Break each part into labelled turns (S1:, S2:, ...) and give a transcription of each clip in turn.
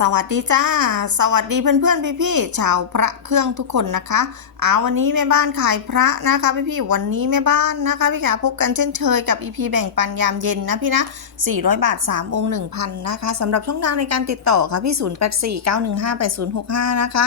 S1: สวัสดีจ้า สวัสดีเพื่อนๆพี่ๆชาวพระเครื่องทุกคนนะคะเอาวันนี้แม่บ้านขายพระนะคะพี่ๆวันนี้แม่บ้านนะคะพี่ขาพบกันเช่นเคยกับ EP แบ่งปันยามเย็นนะพี่นะ 400 บาท 3 องค์ 1,000 นะคะสำหรับช่องทางในการติดต่อค่ะพี่ 0849158065 นะคะ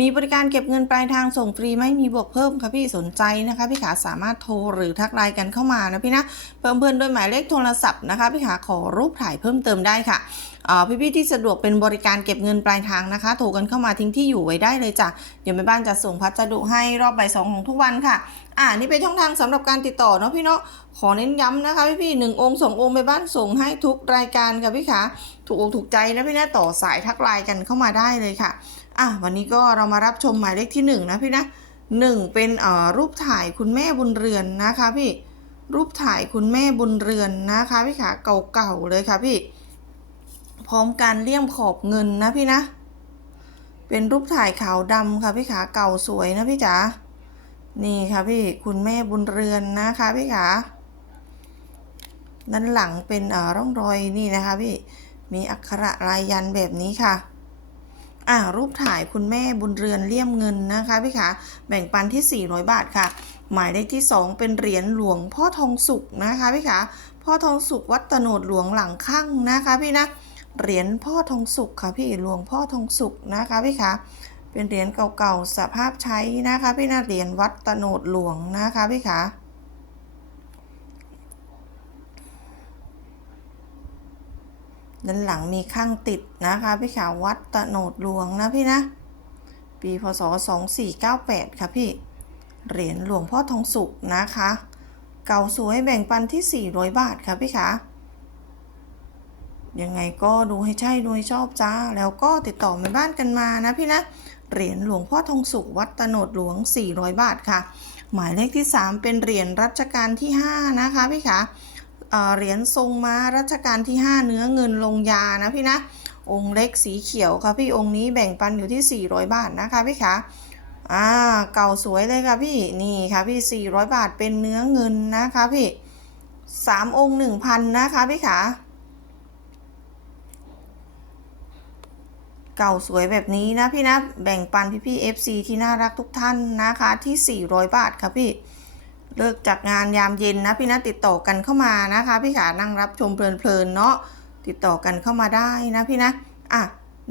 S1: มีบริการเก็บเงินปลายทางส่งฟรีไม่มีบวกเพิ่มค่ะพี่สนใจนะคะพี่ขาสามารถโทรหรือทักไลน์กันเข้ามานะพี่นะเพิ่มเพื่อนด้วยหมายเลขโทรศัพท์นะคะพี่ขาขอรูปถ่ายเพิ่มเติมได้ค่ะเอ่อ พี่ๆที่สะดวกเป็นบริการเก็บเงินปลายทางนะคะ โทรกันเข้ามาทิ้งที่อยู่ไว้ได้เลยจ้ะ เดี๋ยวแม่บ้านจะส่งพัสดุให้รอบบ่ายสองของทุกวันค่ะ อ่า นี่เป็นช่องทางสำหรับการติดต่อเนาะพี่เนาะ ขอเน้นย้ำนะคะพี่ๆหนึ่งองค์สององค์แม่บ้านส่งให้ทุกรายการค่ะพี่ขาถูกอกถูกใจนะพี่นะต่อสายทักไลน์กันเข้ามาได้เลยค่ะ อะวันนี้ก็เรามารับชมหมายเลขที่หนึ่งนะพี่นะหนึ่งเป็นเอ่อรูปถ่ายคุณแม่บุญเรือนนะคะพี่รูปถ่ายคุณแม่บุญเรือนนะคะพี่ขาเก่าๆเลยค่ะพี่ พร้อมการเลี่ยมขอบเงินนะพี่นะ เป็นรูปถ่ายขาวดำค่ะพี่ขาเก่าสวยนะพี่จ๋า นี่ค่ะพี่คุณแม่บุญเรือนนะคะพี่ขาด้านหลังเป็นเอ่อร่องรอยนี่นะคะพี่ มีอักขระลายยันแบบนี้ค่ะอ่ารูปถ่ายคุณแม่บุญเรือนเลี่ยมเงินนะคะพี่ขาแบ่งปันที่ 400 บาทค่ะ หมายเลขที่ 2 เป็นเหรียญหลวงพ่อทองสุกนะคะพี่ขาพ่อทองสุกวัดตโนดหลวงหลังข้างนะคะพี่นะ เหรียญพ่อทองสุกค่ะพี่หลวงพ่อทองสุกนะคะพี่คะเป็นเหรียญเก่าๆสภาพใช้นะคะพี่นะเหรียญวัดตโนดหลวงนะคะพี่คะด้านหลังมีข้างติดนะคะพี่ขาวัดตโนดหลวงนะพี่นะ ปีพศ 2498 ค่ะพี่ เหรียญหลวงพ่อทองสุกนะคะ เก่าสวยแบ่งปันที่ 400 บาทค่ะพี่คะ ยังไงก็ดูให้ใช่ดูให้ชอบจ้า แล้วก็ติดต่อแม่บ้านกันมานะพี่นะเหรียญหลวงพ่อทองสุขวัดตโนดหลวง 400 บาทค่ะ หมายเลขที่ 3 เป็นเหรียญรัชกาลที่ 5 นะคะพี่คะเหรียญทรงม้ารัชกาลที่ 5 เนื้อเงินลงยานะพี่นะ องค์เล็กสีเขียวค่ะพี่องค์นี้แบ่งปันอยู่ที่ 400 บาทนะคะพี่คะอ่าเก่าสวยเลยค่ะพี่นี่ค่ะพี่ 400 บาทเป็นเนื้อเงินนะคะพี่สามองค์1,000นะคะพี่คะ เก่าสวยแบบนี้นะพี่นะแบ่งปันพี่พี่ๆ FC ที่น่ารักทุกท่านนะคะที่ 400 บาทค่ะพี่เลิกจากงานยามเย็นนะพี่นะติดต่อกันเข้ามานะคะ พี่ขานั่งรับชมเพลินๆเนาะติดต่อกันเข้ามาได้นะพี่นะอะ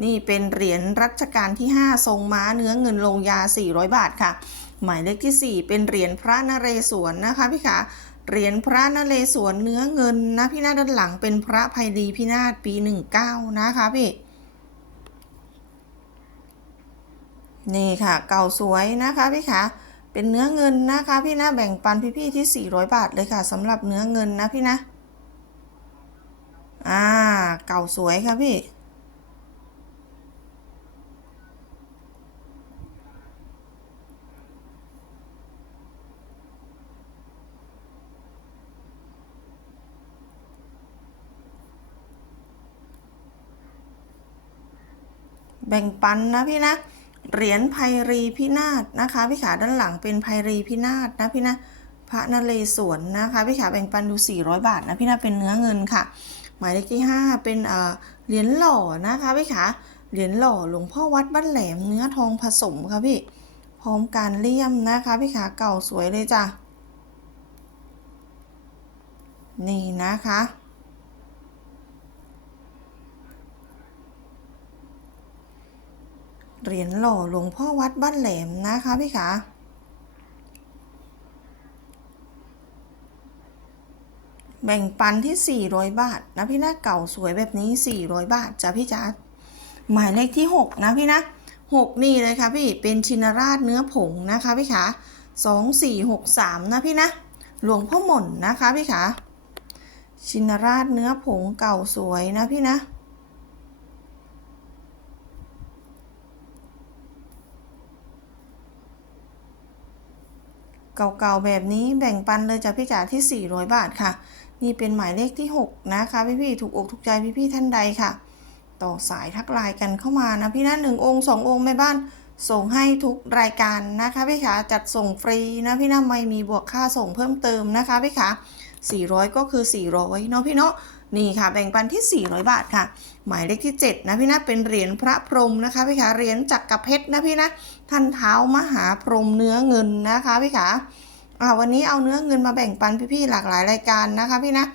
S1: นี่เป็นเหรียญรัชกาลที่ 5 ทรงม้าเนื้อเงินลงยา 400 บาทค่ะ หมายเลขที่ 4 เป็นเหรียญพระนเรศวรนะคะพี่ขาเหรียญพระนเรศวรเนื้อเงินนะพี่นะด้านหลังเป็นพระภัยรีพินาศปี 19 นะคะพี่ นี่ค่ะเก่าสวยนะคะพี่คะเป็นเนื้อเงินนะคะพี่นะแบ่งปันพี่ๆที่ 400 บาทเลยค่ะสำหรับเนื้อเงินนะพี่นะอ่าเก่าสวยค่ะพี่แบ่งปันนะพี่นะ เหรียญไพรีพินาศนะคะพี่ขาด้านหลังเป็นไพรีพินาศนะพี่นะพระนเรศวรนะคะพี่ขาแบ่งปันดู 400 บาทนะพี่นะเป็นเนื้อเงินค่ะ หมายเลขที่ 5 เป็นเอ่อเหรียญหล่อนะคะพี่ขาเหรียญหล่อหลวงพ่อวัดบ้านแหลมเนื้อทองผสมค่ะพี่พร้อมการเลี่ยมนะคะพี่ขาเก่าสวยเลยจ้ะนี่นะคะ เหรียญหล่อหลวงพ่อวัดบ้านแหลมนะคะพี่ขาแบ่งปันที่ 400 บาท นะพี่นะเก่าสวยแบบนี้ 400 บาทจ้ะพี่จ๋าหมายเลขที่ 6 นะพี่นะ 6 นี่เลยค่ะพี่เป็นชินราชเนื้อผงนะคะพี่ขา2463 นะพี่นะ หลวงพ่อหม่นนะคะพี่ขาชินราชเนื้อผงเก่าสวยนะพี่นะ เก่าๆแบบนี้แบ่งปันเลยจากพี่จ๋าที่ 400 บาทค่ะ นี่เป็นหมายเลขที่ 6 นะคะพี่ๆถูกอกถูกใจพี่ๆท่านใดค่ะ ต่อสายทักไลน์กันเข้ามานะพี่นะหนึ่งองค์สององค์แม่บ้านส่งให้ทุกรายการนะคะพี่ขาจัดส่งฟรีนะพี่นะไม่มีบวกค่าส่งเพิ่มเติมนะคะพี่ขา400 ก็คือ 400เนาะพี่เนาะ นี่ค่ะแบ่งปันที่ 400 บาทค่ะ หมายเลขที่ 7 นะพี่นะเป็นเหรียญพระพรหมนะคะพี่ขาเหรียญจักรเพชรนะพี่นะท่านเท้ามหาพรหมเนื้อเงินนะคะพี่ขาอ่าวันนี้เอาเนื้อเงินมาแบ่งปันพี่ๆหลากหลายรายการนะคะพี่นะ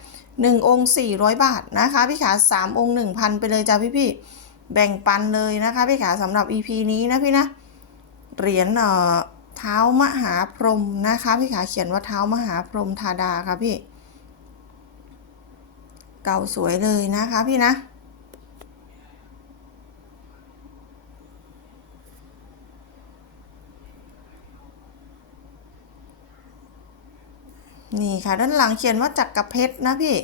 S1: หนึ่งองค์400 บาทนะคะพี่ขาสามองค์1,000ไปเลยจ้าพี่ๆแบ่งปันเลยนะคะพี่ขาสำหรับ EP นี้นะพี่นะเหรียญเอ่อเท้ามหาพรหมนะคะพี่ขาเขียนว่าเท้ามหาพรหมธาดาค่ะพี่ เก่าสวยเลยนะคะพี่นะ นี่ค่ะ ด้านหลังเขียนว่าจักรเพชรนะพี่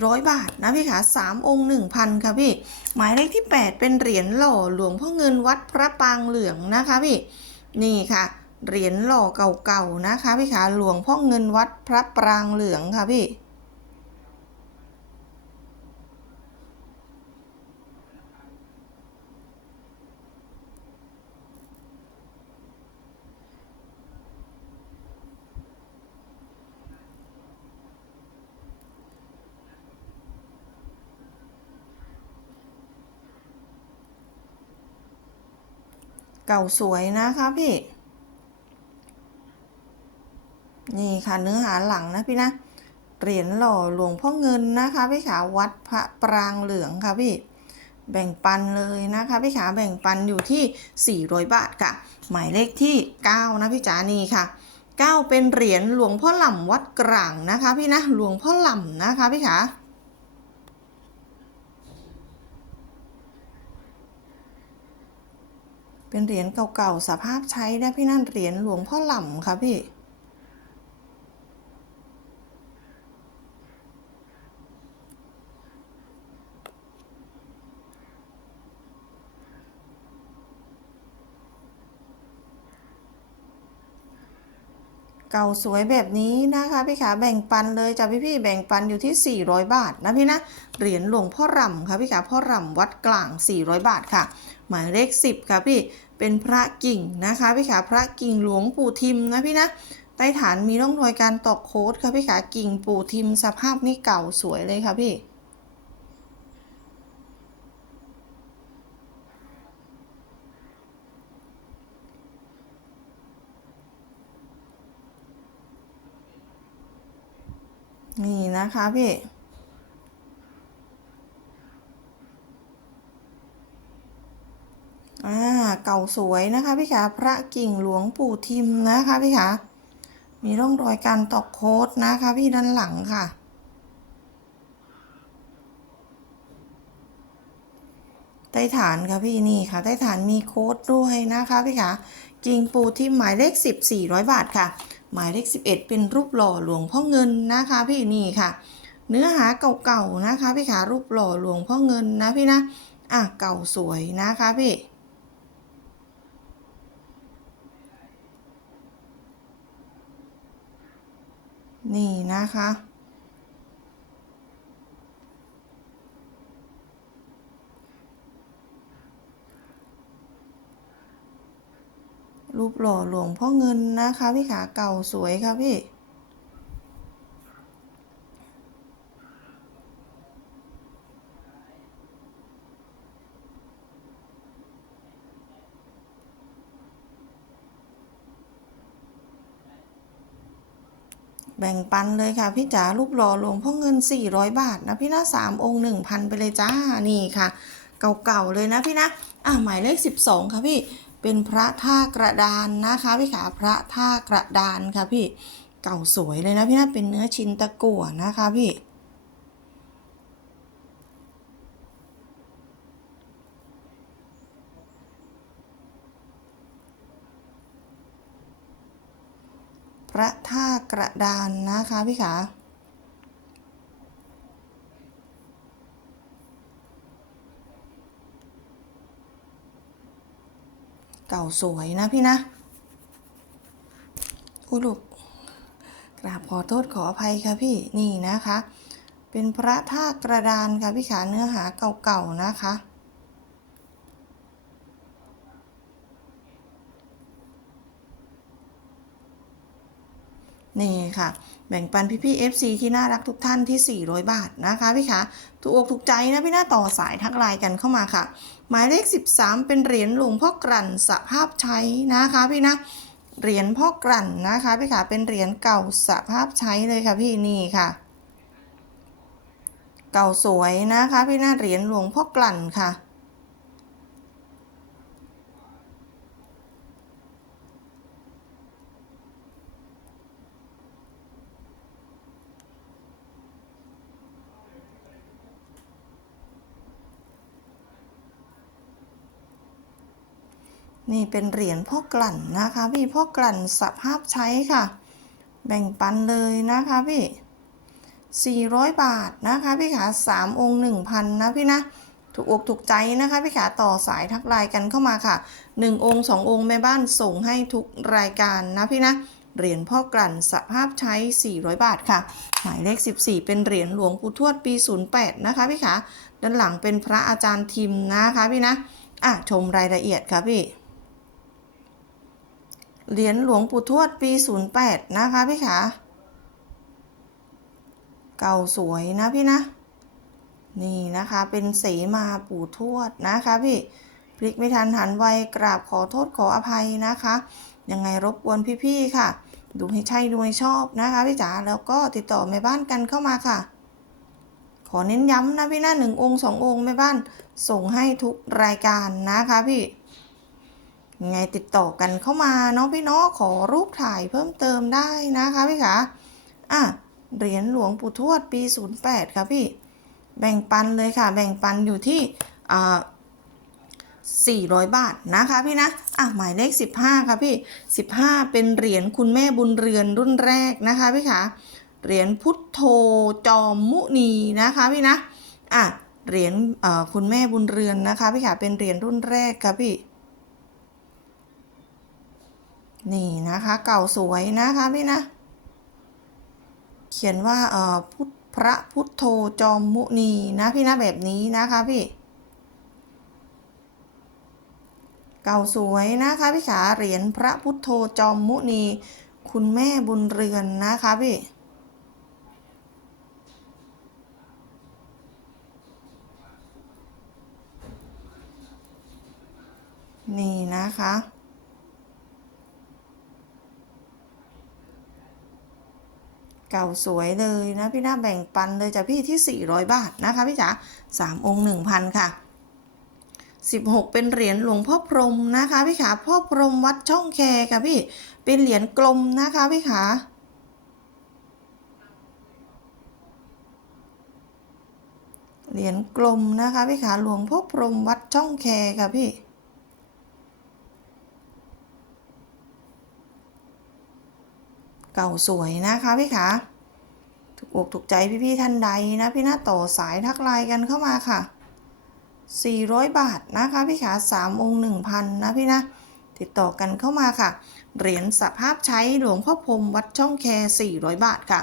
S1: 400 บาทนะพี่ขา3องค์ 1,000 ค่ะพี่ หมายเลขที่ 8 เป็นเหรียญหล่อหลวงพ่อเงินวัดพระปางเหลืองนะคะพี่ นี่ค่ะ เหรียญหล่อเก่าๆนะคะพี่ขาหลวงพ่อเงินวัดพระปรางเหลืองค่ะพี่ เก่าสวยนะคะพี่ นี่ค่ะเนื้อหาหลังนะพี่นะเหรียญหล่อหลวงพ่อเงินนะคะพี่ขาวัดพระปรางเหลืองค่ะพี่แบ่งปันเลยนะคะพี่ขาแบ่งปันอยู่ที่ 400 บาทค่ะ หมายเลขที่ 9 นะพี่จ๋านี่ค่ะ 9 เป็นเหรียญหลวงพ่อหล่ำวัดกลางนะคะพี่นะหลวงพ่อหล่ำนะคะพี่ขาเป็นเหรียญเก่าๆสภาพใช้นะพี่นั่นเหรียญหลวงพ่อหล่ำค่ะพี่ เก่าสวยแบบนี้นะคะพี่ขาแบ่งปันเลยจ้ะพี่พี่แบ่งปันอยู่ที่ 400 บาทนะพี่นะเหรียญหลวงพ่อรำค่ะพี่ขาพ่อรำวัดกลาง 400 บาทค่ะ หมายเลข 10 ค่ะพี่เป็นพระกิ่งนะคะพี่ขาพระกิ่งหลวงปู่ทิมนะพี่นะใต้ฐานมีร่องรอยการตอกโค้ดค่ะพี่ขากิ่งปู่ทิมสภาพนี่เก่าสวยเลยค่ะพี่ นี่นะคะพี่ อ่า เก่าสวยนะคะพี่ขาพระกิ่งหลวงปู่ทิมนะคะพี่ขามีร่องรอยการตอกโค้ดนะคะพี่ด้านหลังค่ะใต้ฐานค่ะพี่นี่ค่ะใต้ฐานมีโค้ดด้วยนะคะพี่ขากิ่งปูทิมหมายเลข10 400บาทค่ะ หมายเลข 11 เป็นรูปหล่อหลวงพ่อเงินนะคะพี่นี่ค่ะ เนื้อหาเก่าๆนะคะพี่ขารูปหล่อหลวงพ่อเงินนะพี่นะอะเก่าสวยนะคะพี่นี่นะคะ รูปหล่อหลวงพ่อเงินนะคะพี่ขาเก่าสวยค่ะพี่แบ่งปันเลยค่ะพี่จ๋ารูปหล่อหลวงพ่อเงิน 400 บาทนะพี่นะสามองค์1,000 ไปเลยจ้า นี่ค่ะ เก่าๆเลยนะพี่นะ อะหมายเลข 12 ค่ะพี่ เป็นพระท่ากระดานนะคะพี่ขาพระท่ากระดานค่ะพี่เก่าสวยเลยนะพี่นะเป็นเนื้อชิ้นตะกั่วนะคะพี่พระท่ากระดานนะคะพี่ขา เก่าสวยนะพี่นะอุ้ลุกกราบขอโทษขออภัยค่ะพี่นี่นะคะ เป็นพระท่ากระดานค่ะพี่ขาเนื้อหาเก่าๆนะคะ นี่ค่ะ แบ่งปันพี่ๆ FC ที่น่ารักทุกท่านที่ 400 บาทนะคะพี่คะถูกอกถูกใจนะพี่หน้าต่อสายทักไลน์กันเข้ามาค่ะ หมายเลข 13 เป็นเหรียญหลวงพ่อกลั่นสภาพใช้นะคะพี่นะเหรียญพ่อกลั่นนะคะพี่คะเป็นเหรียญเก่าสภาพใช้เลยค่ะพี่นี่ค่ะ เก่าสวยนะคะพี่หน้าเหรียญหลวงพ่อกลั่นค่ะ นี่เป็นเหรียญพ่อกลั่นนะคะ พี่พ่อกลั่นสภาพใช้ค่ะ แบ่งปันเลยนะคะพี่400 บาทนะคะพี่ขา3องค์1,000นะพี่นะถูกอกถูกใจนะคะพี่ขาต่อสายทักไลน์กันเข้ามาค่ะ 1 องค์ 2 องค์แม่บ้านส่งให้ทุกรายการนะพี่นะเหรียญพ่อกลั่นสภาพใช้ 400 บาทค่ะ หมายเลข 14 เป็นเหรียญหลวงปู่ทวดปี 08 นะคะพี่ขาด้านหลังเป็นพระอาจารย์ทิมนะคะพี่นะอะชมรายละเอียดค่ะพี่ เหรียญหลวงปู่ทวดปี 08 นะคะพี่ขา เก่าสวยนะพี่นะ นี่นะคะเป็นเสมาปู่ทวดนะคะพี่พลิกไม่ทันหันไวกราบขอโทษขออภัยนะคะ ยังไงรบกวนพี่ๆค่ะ ดูให้ใช่ดูให้ชอบนะคะพี่จ๋าแล้วก็ติดต่อแม่บ้านกันเข้ามาค่ะ ขอเน้นย้ำนะพี่นะหนึ่งองค์สององค์แม่บ้านส่งให้ทุกรายการนะคะพี่ ยังไงติดต่อกันเข้ามาเนาะพี่เนาะขอรูปถ่ายเพิ่มเติมได้นะคะพี่ขาอะเหรียญหลวงปู่ทวดปี 08 ค่ะพี่ แบ่งปันเลยค่ะ แบ่งปันอยู่ที่อ่า400 บาทนะคะพี่นะอะหมายเลข 15 ค่ะพี่ 15 เป็นเหรียญคุณแม่บุญเรือนรุ่นแรกนะคะพี่ขาเหรียญพุทโธจอมมุนีนะคะพี่นะอะเหรียญคุณแม่บุญเรือนนะคะพี่ขาเป็นเหรียญรุ่นแรกค่ะพี่ นี่นะคะ เก่าสวยนะคะพี่นะ เขียนว่าเอ่อพุทธพระพุทโธจอมมุนีนะพี่นะแบบนี้นะคะพี่ เก่าสวยนะคะพี่ขาเหรียญพระพุทโธจอมมุนี คุณแม่บุญเรือนนะคะพี่นี่นะคะ เก่าสวยเลยนะพี่หน้าแบ่งปันเลยจ้ะพี่ที่ 400 บาทนะคะพี่จ๋าสามองค์1,000ค่ะ 16 เป็นเหรียญหลวงพ่อพรหมนะคะพี่ขาพ่อพรหมวัดช่องแคค่ะพี่เป็นเหรียญกลมนะคะพี่ขาเหรียญกลมนะคะพี่ขาหลวงพ่อพรหมวัดช่องแคค่ะพี่ เก่าสวยนะคะพี่ขาถูกอกถูกใจพี่ๆท่านใดนะพี่หน้าต่อสายทักไลน์กันเข้ามาค่ะ 400 บาทนะคะพี่ขา3องค์1,000นะพี่นะติดต่อกันเข้ามาค่ะ เหรียญสภาพใช้หลวงพ่อพรมวัดช่องแค400 บาทค่ะ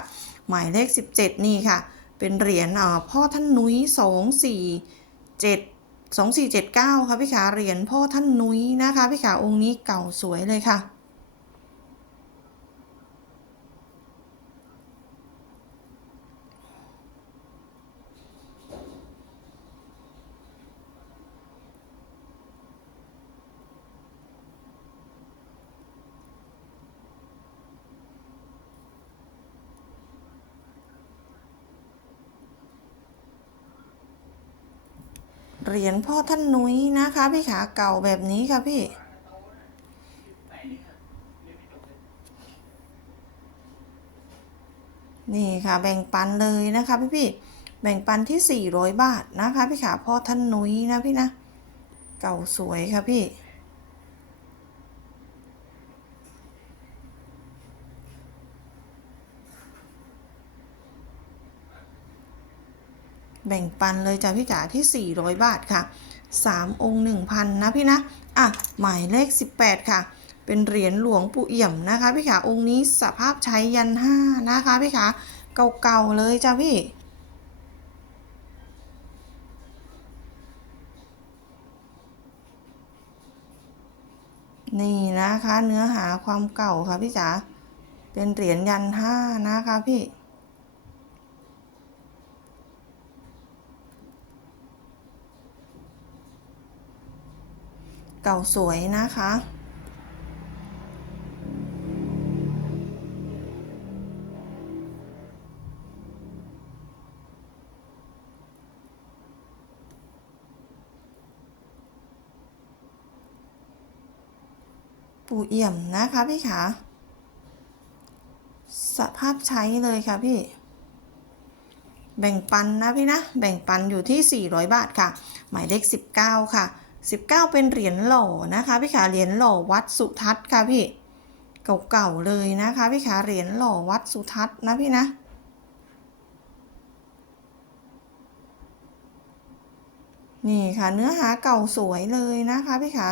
S1: หมายเลข 17 นี่ค่ะ เป็นเหรียญพ่อท่านนุ้ย 247 2479ค่ะพี่ขาเหรียญพ่อท่านนุ้ยนะคะพี่ขาองค์นี้เก่าสวยเลยค่ะ เหรียญพ่อท่านนุ้ยนะคะ พี่ขาเก่าแบบนี้ค่ะพี่ นี่ค่ะแบ่งปันเลยนะคะพี่พี่ๆแบ่งปันที่ 400 บาทนะคะ พี่ขาพ่อท่านนุ้ยนะพี่นะ เก่าสวยค่ะพี่ แบ่งปันเลยจ้ะพี่จ๋าที่ 400 บาทค่ะ 3 องค์ 1,000 นะพี่นะอะหมายเลข 18 ค่ะ เป็นเหรียญหลวงปู่เอี่ยมนะคะพี่ขาองค์นี้สภาพใช้ยัน5นะคะพี่ขาเก่าๆเลยจ้ะพี่นี่นะคะเนื้อหาความเก่าค่ะพี่จ๋าเป็นเหรียญยันห้านะคะพี่ เก่าสวยนะคะ ปูเอี่ยมนะคะพี่ขาสภาพใช้เลยค่ะพี่ แบ่งปันนะพี่นะ แบ่งปันอยู่ที่ 400 บาทค่ะ หมายเลข 19 ค่ะ 19 เป็นเหรียญหล่อนะคะพี่ขาเหรียญหล่อวัดสุทัศน์ค่ะพี่เก่าๆเลยนะคะพี่ขาเหรียญหล่อวัดสุทัศน์นะพี่นะนี่ค่ะเนื้อหาเก่าสวยเลยนะคะพี่ขา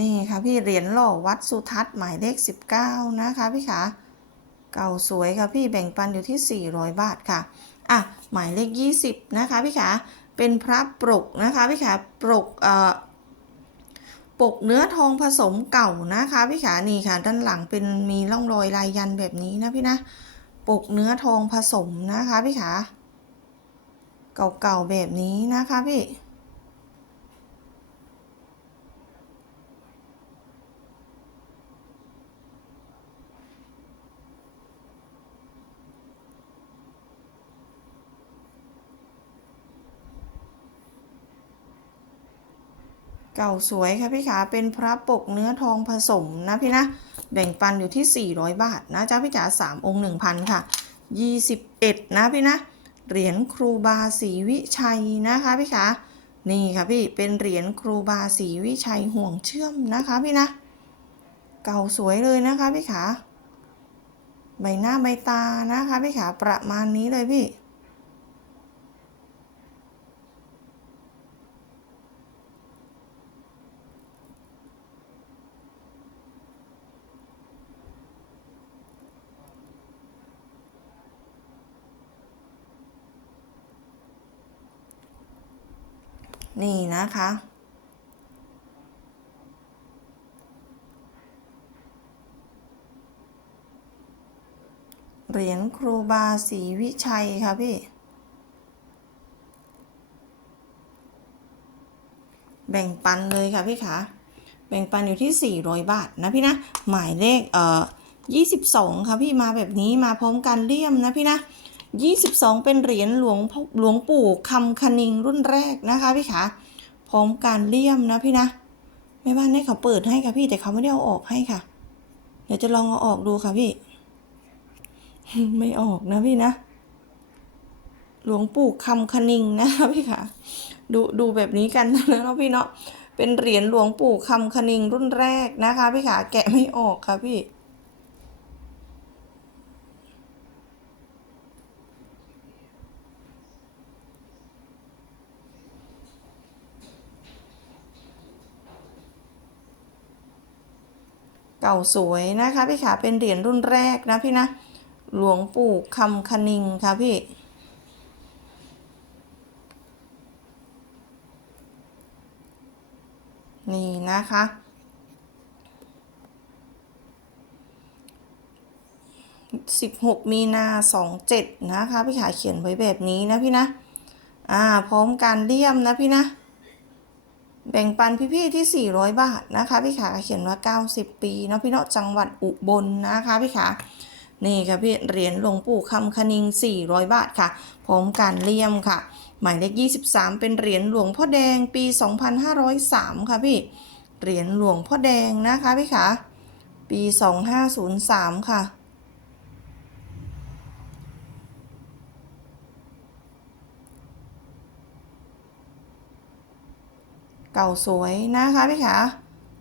S1: นี่ค่ะพี่เหรียญหล่อวัดสุทัศน์หมายเลข 19 นะคะพี่ขาเก่าสวยค่ะพี่แบ่งปันอยู่ที่ 400 บาทค่ะอะหมายเลข 20 นะคะพี่ขาเป็นพระปรกนะคะพี่ขาปรกเอ่อปกเนื้อทองผสมเก่านะคะพี่ขานี่ค่ะ ด้านหลังเป็นมีร่องรอยลายยันแบบนี้นะพี่นะปกเนื้อทองผสมนะคะพี่ขาเก่าๆแบบนี้นะคะพี่ เก่าสวยค่ะพี่ขาเป็นพระปกเนื้อทองผสมนะพี่นะแบ่งปันอยู่ที่ 400 บาทนะจ้าพี่จ๋า3องค์ 1,000 ค่ะ 21 นะพี่นะ เหรียญครูบาศรีวิชัยนะคะพี่ขานี่ค่ะพี่เป็นเหรียญครูบาศรีวิชัยห่วงเชื่อมนะคะพี่นะ เก่าสวยเลยนะคะพี่ขา ใบหน้าใบตานะคะพี่ขาประมาณนี้เลยพี่ นี่นะคะ เหรียญครูบาศรีวิชัยค่ะพี่ แบ่งปันเลยค่ะพี่ขาแบ่งปันอยู่ที่ 400 บาทนะพี่นะ หมายเลขเอ่อ22 ค่ะพี่มาแบบนี้มาพร้อมกันเลี่ยมนะพี่นะ 22 เป็นเหรียญหลวงพ่อหลวงปู่คำคณิงรุ่นแรกนะคะพี่ขาพร้อมการเลี่ยมนะพี่นะแม่บ้านให้เขาเปิดให้ค่ะพี่แต่เขาไม่ได้เอาออกให้ค่ะ เดี๋ยวจะลองเอาออกดูค่ะพี่ ไม่ออกนะพี่นะ หลวงปู่คำคณิงนะคะพี่ค่ะ ดูดูแบบนี้กันนะเนาะพี่เนาะเป็นเหรียญหลวงปู่คำคณิงรุ่นแรกนะคะพี่ขาแกะไม่ออกค่ะพี่ เก่าสวยนะคะพี่ขาเป็นเหรียญรุ่นแรกนะพี่นะ หลวงปู่คำคณิงค่ะพี่นี่นะคะ 16 มีนา 27 นะคะ พี่ขาเขียนไว้แบบนี้นะพี่นะ อ่า พร้อมการเลี่ยมนะพี่นะ แบ่งปันพี่ๆที่ 400 บาทนะคะพี่ขาเขียนว่า 90 ปีเนาะพี่เนาะจังหวัดอุบลนะคะพี่ขานี่ค่ะพี่เหรียญหลวงปู่คำคณิง 400 บาทค่ะพร้อมการเลี่ยมค่ะ หมายเลข 23 เป็นเหรียญหลวงพ่อแดงปี 2503 ค่ะพี่เหรียญหลวงพ่อแดงนะคะพี่ขาปี 2503 ค่ะ เก่าสวยนะคะพี่ขา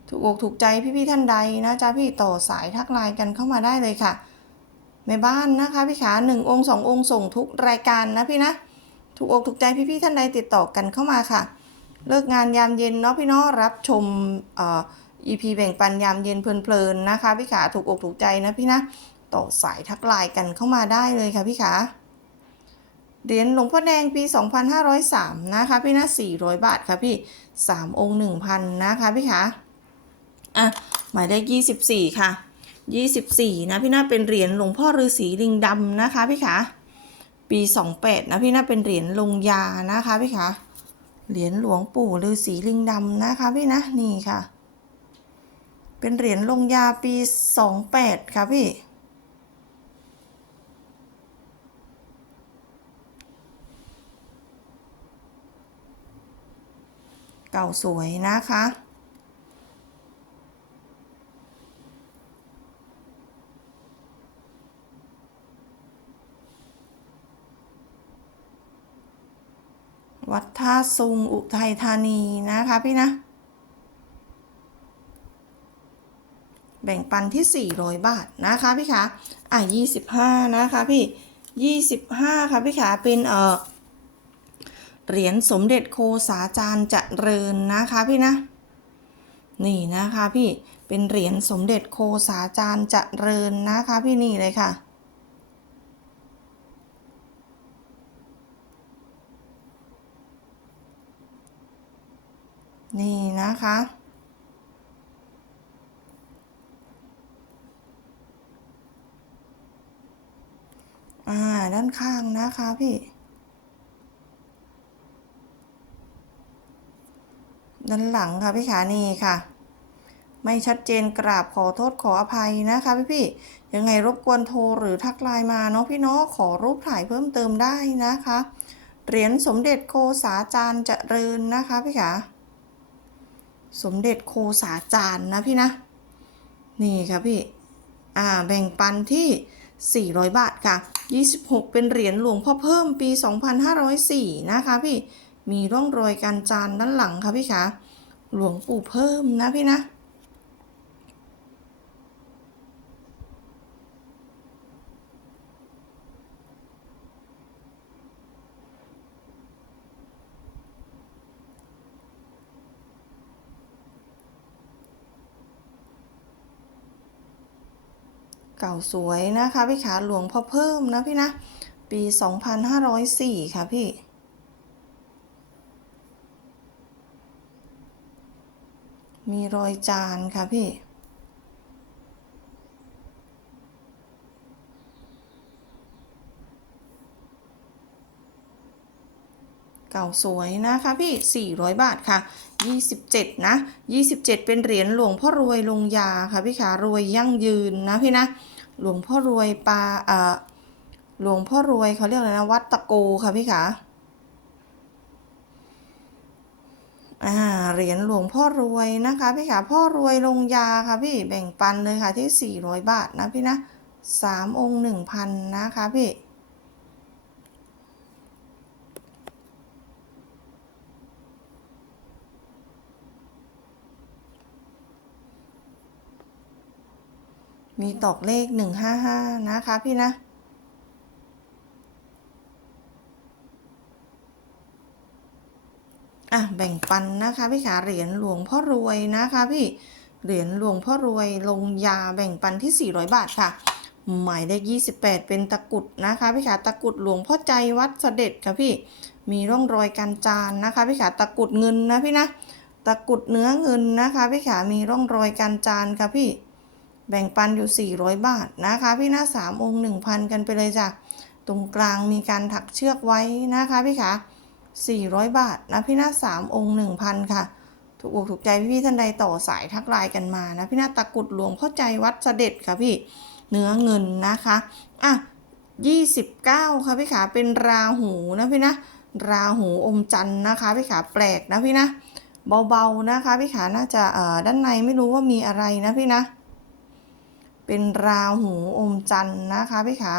S1: ถูกอกถูกใจพี่ๆท่านใดนะจ๊ะพี่ต่อสายทักไลน์กันเข้ามาได้เลยค่ะแม่บ้านนะคะพี่ขาหนึ่งองค์สององค์ส่งทุกรายการนะพี่นะถูกอกถูกใจพี่ๆท่านใดติดต่อกันเข้ามาค่ะ เลิกงานยามเย็นเนาะพี่เนาะรับชมเอ่อ EP แบ่งปันยามเย็นเพลินๆนะคะพี่ขาถูกอกถูกใจนะพี่นะต่อสายทักไลน์กันเข้ามาได้เลยค่ะพี่ขาเหรียญหลวงพ่อแดงปี 2503 นะคะพี่นะ400 บาทค่ะพี่ 3องค์1,000นะคะพี่ขาอะหมายเลข24ค่ะ24นะพี่น่าเป็นเหรียญหลวงพ่อฤาษีลิงดำนะคะพี่ขาปี28นะพี่น่าเป็นเหรียญลงยานะคะพี่ขาเหรียญหลวงปู่ฤาษีลิงดำนะคะพี่นะนี่ค่ะ เป็นเหรียญลงยาปี28ค่ะพี่ เก่าสวยนะคะ วัดท่าซุงอุทัยธานีนะคะพี่นะ แบ่งปันที่ 400 บาทนะคะพี่ขาอะ 25 นะคะพี่ 25 ค่ะพี่ขาเป็นเอ่อ เหรียญสมเด็จโคสาจารย์เจริญนะคะพี่นะ นี่นะคะพี่เป็นเหรียญสมเด็จโคสาจารย์เจริญนะคะพี่นี่เลยค่ะ นี่นะคะอ่าด้านข้างนะคะพี่ ด้านหลังค่ะพี่ขานี่ค่ะ ไม่ชัดเจนกราบขอโทษขออภัยนะคะพี่พี่ยังไงรบกวนโทรหรือทักไลน์มาเนาะพี่เนาะขอรูปถ่ายเพิ่มเติมได้นะคะ เหรียญสมเด็จโคสาจารย์เจริญนะคะพี่ขาสมเด็จโคสาจารย์นะพี่นะ นี่ค่ะพี่อ่าแบ่งปันที่ 400 บาทค่ะ 26 เป็นเหรียญหลวงพ่อเพิ่มปี 2504 นะคะพี่ มีร่องรอยการจานด้านหลังค่ะพี่คะ หลวงปู่เพิ่มนะพี่นะ เก่าสวยนะคะพี่ขาหลวงพ่อเพิ่มนะพี่นะ ปี 2504 ค่ะพี่ มีรอยจานค่ะพี่ เก่าสวยนะคะพี่ 400 บาทค่ะ 27 นะ 27 เป็นเหรียญหลวงพ่อรวยลงยาค่ะพี่ขารวยยั่งยืนนะพี่นะ หลวงพ่อรวยปลาเอ่อหลวงพ่อรวยเขาเรียกอะไรนะวัดตะโกค่ะพี่ขา อ่าเหรียญหลวงพ่อรวยนะคะพี่ขาพ่อรวยลงยาค่ะพี่แบ่งปันเลยค่ะที่ 400 บาทนะพี่นะสามองค์1,000นนะคะพี่มีตอกเลข155นะคะพี่นะ อะแบ่งปันนะคะพี่ขาเหรียญหลวงพ่อรวยนะคะพี่เหรียญหลวงพ่อรวยลงยาแบ่งปันที่ 400 บาทค่ะ หมายเลข28 เป็นตะกุดนะคะพี่ขาตะกุดหลวงพ่อใจวัดเสด็จค่ะพี่มีร่องรอยการจานนะคะพี่ขาตะกุดเงินนะพี่นะตะกุดเนื้อเงินนะคะพี่ขามีร่องรอยการจานค่ะพี่แบ่งปันอยู่ 400 บาทนะคะ พี่หน้าสามองค์ 1,000 กันไปเลยจ้ะ ตรงกลางมีการถักเชือกไว้นะคะพี่ขา 400 บาทนะพี่นาสามองค์1,000 ค่ะ ถูกอกถูกใจพี่ท่านใดต่อสายทักไลน์กันมานะพี่นาตะกุดหลวงพ่อใจวัดเสด็จค่ะพี่เนื้อเงินนะคะอะ29 ค่ะพี่ขาเป็นราหูนะพี่นะราหูอมจันทร์นะคะพี่ขาแปลกนะพี่นะเบาๆนะคะพี่ขาน่าจะเอ่อด้านในไม่รู้ว่ามีอะไรนะพี่นะ เป็นราหูอมจันทร์นะคะพี่ขา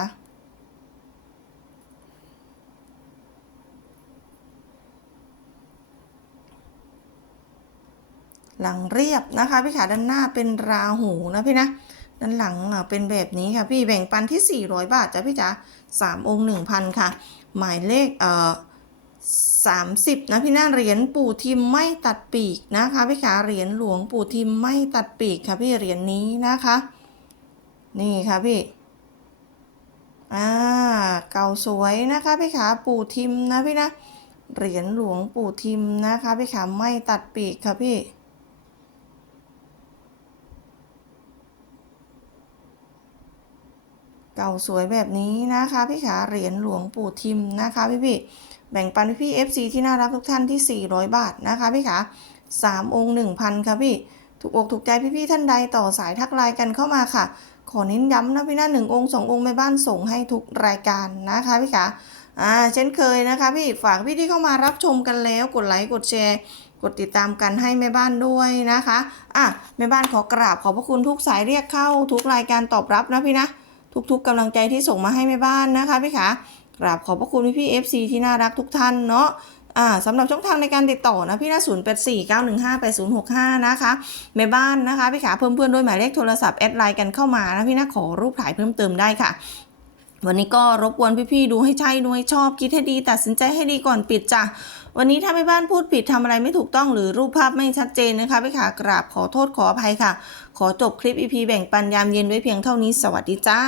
S1: หลังเรียบนะคะพี่ขาด้านหน้าเป็นราหูนะพี่นะด้านหลังเป็นแบบนี้ค่ะพี่แบ่งปันที่ 400 บาทจ้ะพี่จ๋าสามองค์1,000ค่ะ หมายเลขเอ่อ30นะพี่หน้าเหรียญปู่ทิมไม่ตัดปีกนะคะพี่ขาเหรียญหลวงปู่ทิมไม่ตัดปีกค่ะพี่เหรียญนี้นะคะ นี่ค่ะพี่อ่าเก่าสวยนะคะพี่ขาปู่ทิมนะพี่นะเหรียญหลวงปู่ทิมนะคะพี่ขาไม่ตัดปีกค่ะพี่ เก่าสวยแบบนี้นะคะพี่ขาเหรียญหลวงปู่ทิมนะคะพี่พี่ๆแบ่งปันพี่ๆ FC ที่น่ารักทุกท่านที่ 400 บาทนะคะพี่ขา3องค์1,000ค่ะพี่ถูกอกถูกใจพี่ๆท่านใดต่อสายทักไลน์กันเข้ามาค่ะ ขอเน้นย้ำนะพี่นะหนึ่งองค์สององค์แม่บ้านส่งให้ทุกรายการนะคะพี่ขาอ่าเช่นเคยนะคะพี่ฝากพี่ที่เข้ามารับชมกันแล้วกดไลค์กดแชร์กดติดตามกันให้แม่บ้านด้วยนะคะ อะแม่บ้านขอกราบขอบพระคุณทุกสายเรียกเข้าทุกรายการตอบรับนะพี่นะ ทุกๆกำลังใจที่ส่งมาให้แม่บ้านนะคะพี่ขากราบขอบพระคุณพี่พี่ FC ที่น่ารักทุกท่านเนาะอ่าสำหรับช่องทางในการติดต่อนะพี่นะ0 8 4 9 1 5 8 0 6 5นะคะแม่บ้านนะคะพี่ขาเพิ่มเพื่อนด้วยหมายเลขโทรศัพท์แอดไลน์กันเข้ามานะพี่นะขอรูปถ่ายเพิ่มเติมได้ค่ะวันนี้ก็รบกวนพี่ๆดูให้ใช่ดูให้ชอบคิดให้ดีตัดสินใจให้ดีก่อนปิดจ้ะ วันนี้ถ้าแม่บ้านพูดผิดทำอะไรไม่ถูกต้องหรือรูปภาพไม่ชัดเจนนะคะพี่ขากราบขอโทษขออภัยค่ะ ขอจบคลิปอีพีแบ่งปันยามเย็นไว้เพียงเท่านี้สวัสดีจ้า